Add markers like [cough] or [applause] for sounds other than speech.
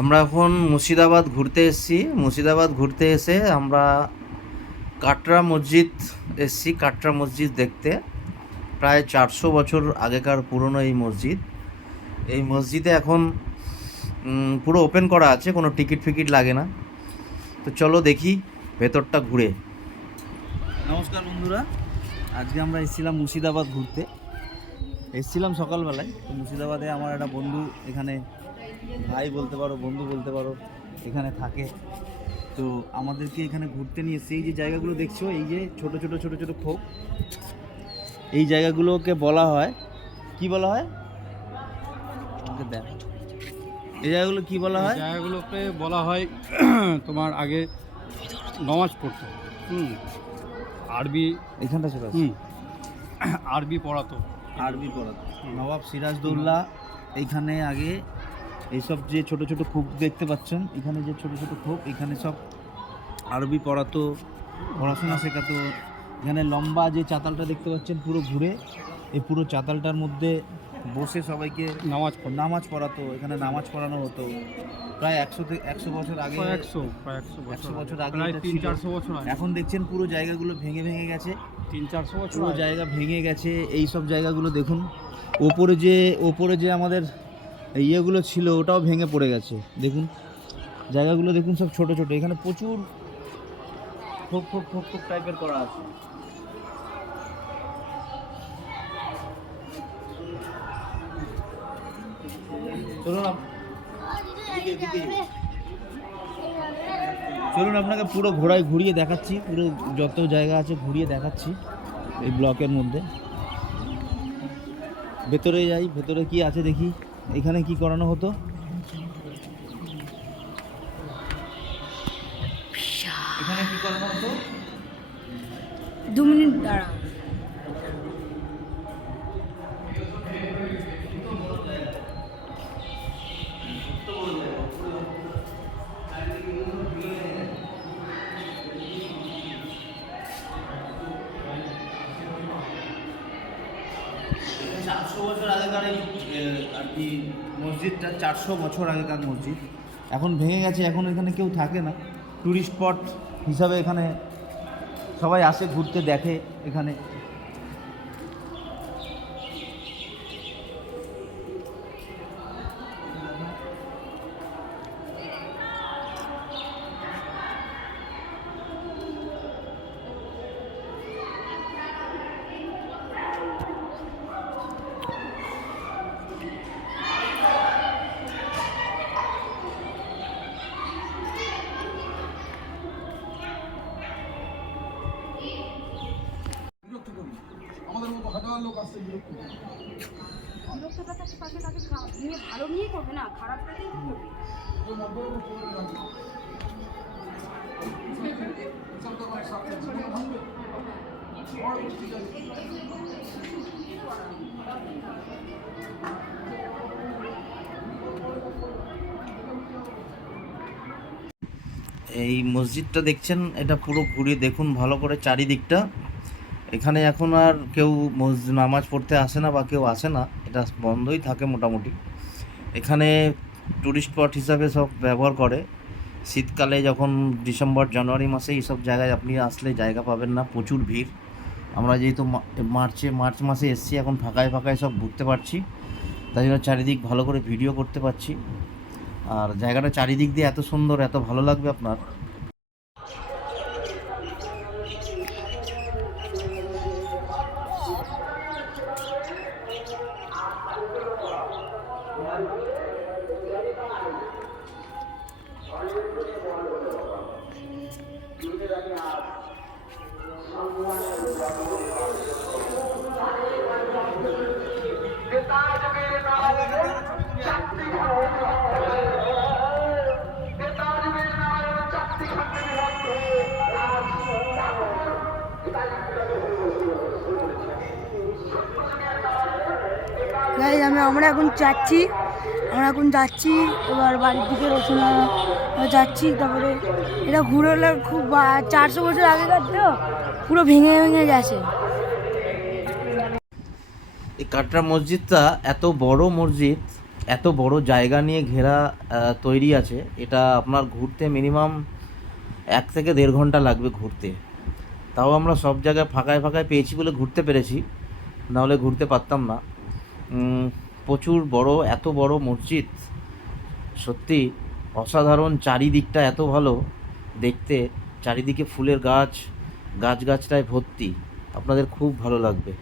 আমরা এখন মুর্শিদাবাদ ঘুরতে এসেছি। মুর্শিদাবাদ ঘুরতে এসে আমরা কাটরা মসজিদ এসেছি, কাটরা মসজিদ দেখতে। প্রায় চারশো বছর আগেকার পুরনো এই মসজিদ। এই মসজিদে এখন পুরো ওপেন করা আছে, কোনো টিকিট ফিকিট লাগে না। তো চলো দেখি ভেতরটা ঘুরে। নমস্কার বন্ধুরা, আজকে আমরা এসেছিলাম মুর্শিদাবাদ ঘুরতে। এসেছিলাম সকালবেলায়। তো মুর্শিদাবাদে আমার একটা বন্ধু এখানে ভাই বলতে পারো বন্ধু বলতে পারো এখানে থাকে। তো আমাদেরকে এখানে ঘুরতে নিয়ে এই যে জায়গাগুলো দেখছ এই যে ছোট ছোট ছোট ছোট খোপ। এই জায়গাগুলোকে বলা হয় কি বলা হয়? এই জায়গাগুলো কি বলা হয়? জায়গাগুলোকে বলা হয় [clears throat] তোমার আগে নমাজ পড়তো। হুম। আরবি এখানটা আসো। হুম। [clears throat] আরবি পড়াতো। আরবি পড়াতো। নবাব সিরাজদৌল্লা এইখানে আগে এইসব যে ছোট ছোট খোপ দেখতে পাচ্ছেন এখানে যে ছোট ছোট খোপ এখানে সব আরবি পড়াতো পড়াশোনা শেখাতো। এখানে লম্বা যে চাতালটা দেখতে পাচ্ছেন পুরো ঘুরে এই পুরো চাতালটার মধ্যে বসে সবাইকে নামাজ নামাজ পড়াতো এখানে নামাজ পড়ানো হতো। প্রায় একশো থেকে একশো বছর আগে একশো প্রায় একশো বছর আগে। তিন চারশো বছর এখন দেখছেন পুরো জায়গাগুলো ভেঙে ভেঙে গেছে। তিন চারশো বছর জায়গা ভেঙে গেছে। এই সব জায়গাগুলো দেখুন। ওপরে যে ওপরে যে আমাদের ইয়েগুলো ছিল, ওটাও ভেঙে পড়ে গেছে। দেখুন, জায়গাগুলো দেখুন সব ছোট ছোট। এখানে প্রচুর খোপ খোপ খোপ খোপ টাইপের করা আছে। চলুন আপনাকে পুরো ঘোড়ায় ঘুরিয়ে দেখাচ্ছি। পুরো যত জায়গা আছে ঘুরিয়ে দেখাচ্ছি এই ব্লকের মধ্যে। ভেতরে যাই, ভেতরে কি আছে দেখি। এখানে কি করানো হতো? এখানে কি করানো হতো? দু মিনিট দাঁড়া চারশো বছর আগেকার আর কি মসজিদটা, চারশো বছর আগেকার মসজিদ। এখন ভেঙে গেছে, এখন এখানে কেউ থাকে না। ট্যুরিস্ট স্পট হিসাবে এখানে সবাই আসে, ঘুরতে দেখে এখানে। লোকটা তাকে তাকে তাকে নিয়ে ভালো নিয়ে করবে না খারাপটাকেই করবে। এই মসজিদটা দেখছেন? এটা পুরো ঘুরিয়ে দেখুন ভালো করে চারিদিকটা। এখানে এখন আর কেউ নামাজ পড়তে আসে না বা কেউ আসে না, এটা বন্ধই থাকে মোটামুটি। এখানে ট্যুরিস্ট স্পট হিসাবে সব ব্যবহার করে। শীতকালে যখন ডিসেম্বর, জানুয়ারি মাসে এইসব জায়গায় আপনি আসলে জায়গা পাবেন না, প্রচুর ভিড়। আমরা যেহেতু মার্চে, মার্চ মাসে এসছি, এখন ফাঁকায় ফাঁকায় সব ঘুরতে পারছি। তাই জন্য চারিদিক ভালো করে ভিডিও করতে পারছি। আর জায়গাটা চারিদিক দিয়ে এত সুন্দর, এত ভালো লাগবে আপনার। গাইজ আমি আমরা এখন যাচ্ছি। আমরা এখন যাচ্ছি, এবার বাড়ির দিকে রচনা যাচ্ছি, তারপরে এটা ঘুরে হলে খুব চারশো বছর আগেকার তো, পুরো ভেঙে ভেঙে গেছে। এই কাটরা মসজিদটা এত বড় মসজিদ, এত বড় জায়গা নিয়ে ঘেরা তৈরি আছে, এটা আপনার ঘুরতে মিনিমাম এক থেকে দেড় ঘণ্টা লাগবে ঘুরতে। তাও আমরা সব জায়গায় ফাঁকায় ফাঁকায় পেয়েছি বলে ঘুরতে পেরেছি, নাহলে ঘুরতে পারতাম না। প্রচুর বড়, এত বড় মসজিদ? সত্যি, অসাধারণ চারিদিকটা এত ভালো। দেখতে চারিদিকে ফুলের গাছ গাছ গাছটায় ভর্তি। আপনাদের খুব ভালো লাগবে।